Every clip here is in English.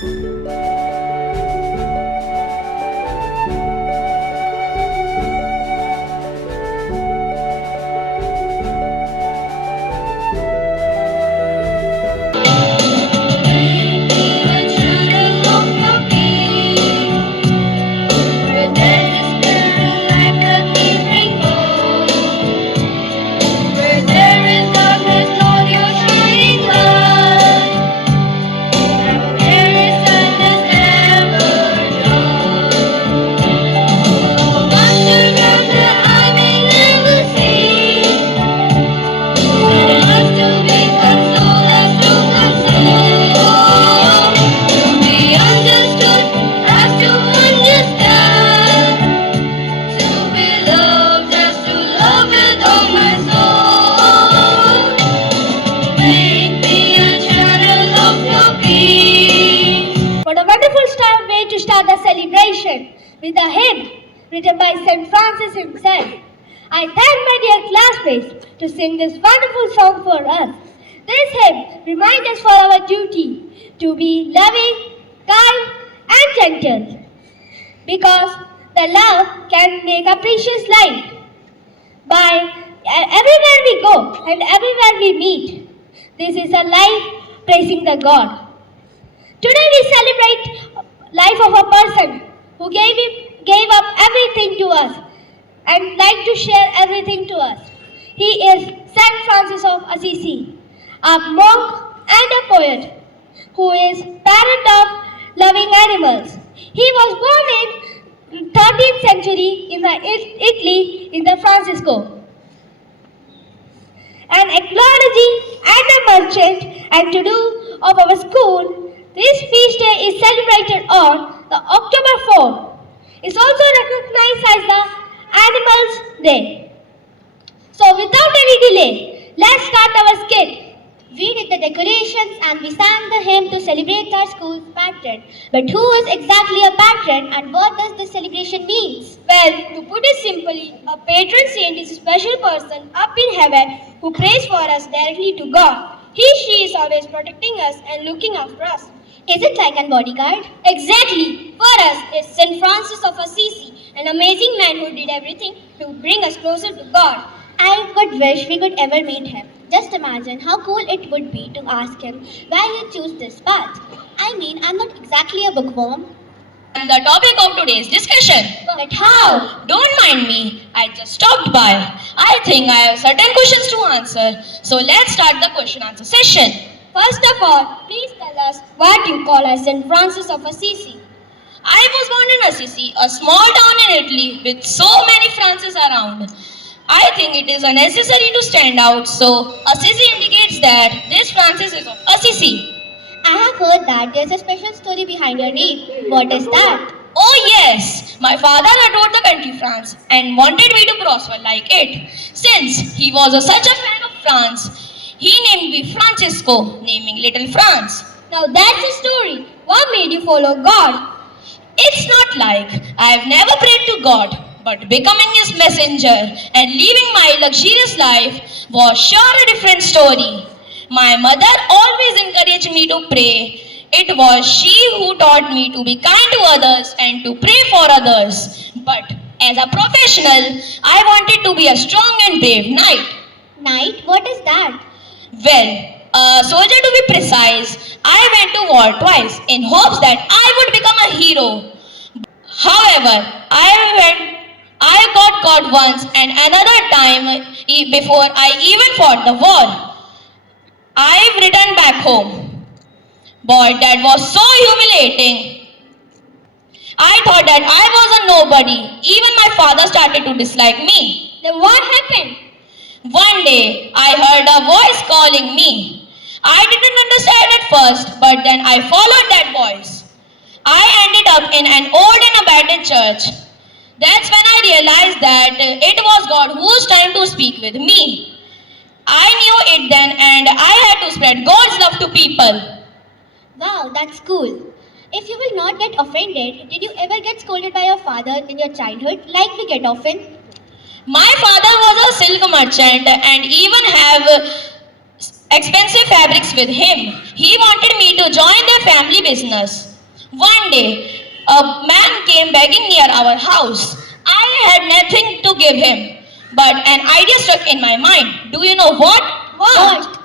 What a wonderful way to start the celebration with a hymn written by St. Francis himself. I thank my dear classmates to sing this wonderful song for us. This hymn reminds us for our duty to be loving, kind, and gentle, because the love can make a precious life. By everywhere we go and everywhere we meet, this is a life praising the God. Today we celebrate life of a person who gave up everything to us and like to share everything to us. He is Saint Francis of Assisi, a monk and a poet who is parent of loving animals. He was born in 13th century in Italy in the Francisco. An ecology and a merchant and to do of our school, this feast day is celebrated on the October 4th. It's also recognized as the Animals Day. So without any delay, let's start our skit. We did the decorations and we sang the hymn to celebrate our school's patron. But who is exactly a patron and what does this celebration mean? Well, to put it simply, a patron saint is a special person up in heaven who prays for us directly to God. She is always protecting us and looking after us. Is it like a bodyguard? Exactly. For us, it's St. Francis of Assisi, an amazing man who did everything to bring us closer to God. I could wish we could ever meet him. Just imagine how cool it would be to ask him why he chose this path. I mean, I'm not exactly a bookworm. And the topic of today's discussion. But how? Don't mind me, I just stopped by. I think I have certain questions to answer. So let's start the question answer session. First of all, please tell us what you call as St. Francis of Assisi. I was born in Assisi, a small town in Italy with so many Francis around. I think it is unnecessary to stand out, so Assisi indicates that this Francis is of Assisi. I have heard that there's a special story behind your name. What is that? Oh yes, my father adored the country France and wanted me to prosper like it. Since he was such a fan of France, he named me Francisco, naming Little France. Now that's the story. What made you follow God? It's not like I have never prayed to God, but becoming his messenger and living my luxurious life was sure a different story. My mother always encouraged me to pray. It was she who taught me to be kind to others and to pray for others. But as a professional, I wanted to be a strong and brave knight. Knight? What is that? Well, a soldier to be precise, I went to war twice in hopes that I would become a hero. However, I got caught once and another time before I even fought the war. I've returned back home. Boy, that was so humiliating. I thought that I was a nobody. Even my father started to dislike me. Then what happened? One day, I heard a voice calling me. I didn't understand at first, but then I followed that voice. I ended up in an old and abandoned church. That's when I realized that it was God who was trying to speak with me. I knew it then and I had to spread God's love to people. Wow, that's cool. If you will not get offended, did you ever get scolded by your father in your childhood like we get often? My father was a silk merchant and even have expensive fabrics with him. He wanted me to join their family business. One day, a man came begging near our house. I had nothing to give him, but an idea struck in my mind. Do you know what? What?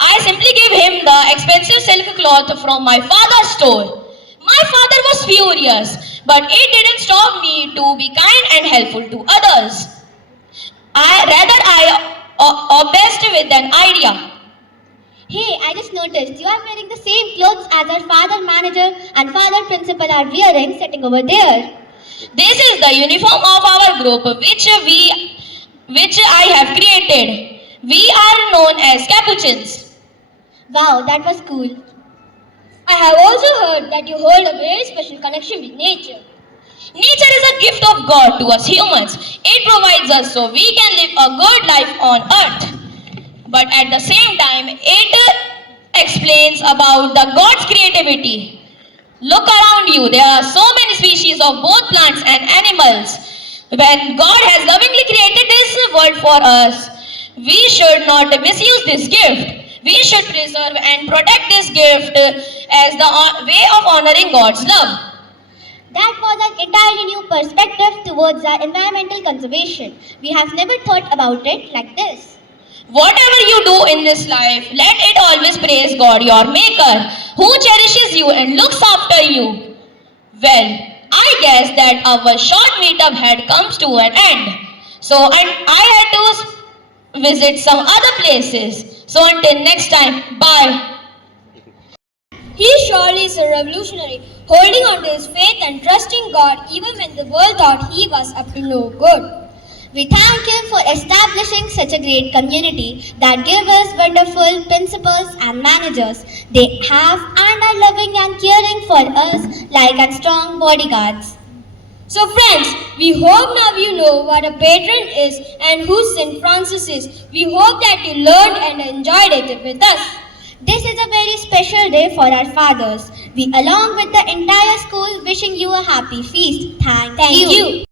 I simply gave him the expensive silk cloth from my father's store. My father was furious, but it didn't stop me to be kind and helpful to others. I obsessed with an idea. Hey, I just noticed you are wearing the same clothes as our father manager and father principal are wearing sitting over there. This is the uniform of our group which I have created. We are known as Capuchins. Wow, that was cool. I have also heard that you hold a very special connection with nature. Nature is a gift of God to us humans. It provides us so we can live a good life on earth. But at the same time, it explains about the God's creativity. Look around you. There are so many species of both plants and animals. When God has lovingly created this world for us, we should not misuse this gift. We should preserve and protect this gift as the way of honoring God's love. That was an entirely new perspective towards our environmental conservation. We have never thought about it like this. Whatever you do in this life, let it always praise God, your Maker, who cherishes you and looks after you. Well, I guess that our short meetup had comes to an end. So I had to visit some other places. So until next time, bye. He surely is a revolutionary, holding on to his faith and trusting God even when the world thought he was up to no good. We thank him for establishing such a great community that give us wonderful principals and managers. They have and are loving and caring for us like and strong bodyguards. So friends, we hope now you know what a patron is and who St. Francis is. We hope that you learned and enjoyed it with us. This is a very special day for our fathers. We along with the entire school wishing you a happy feast. Thank you.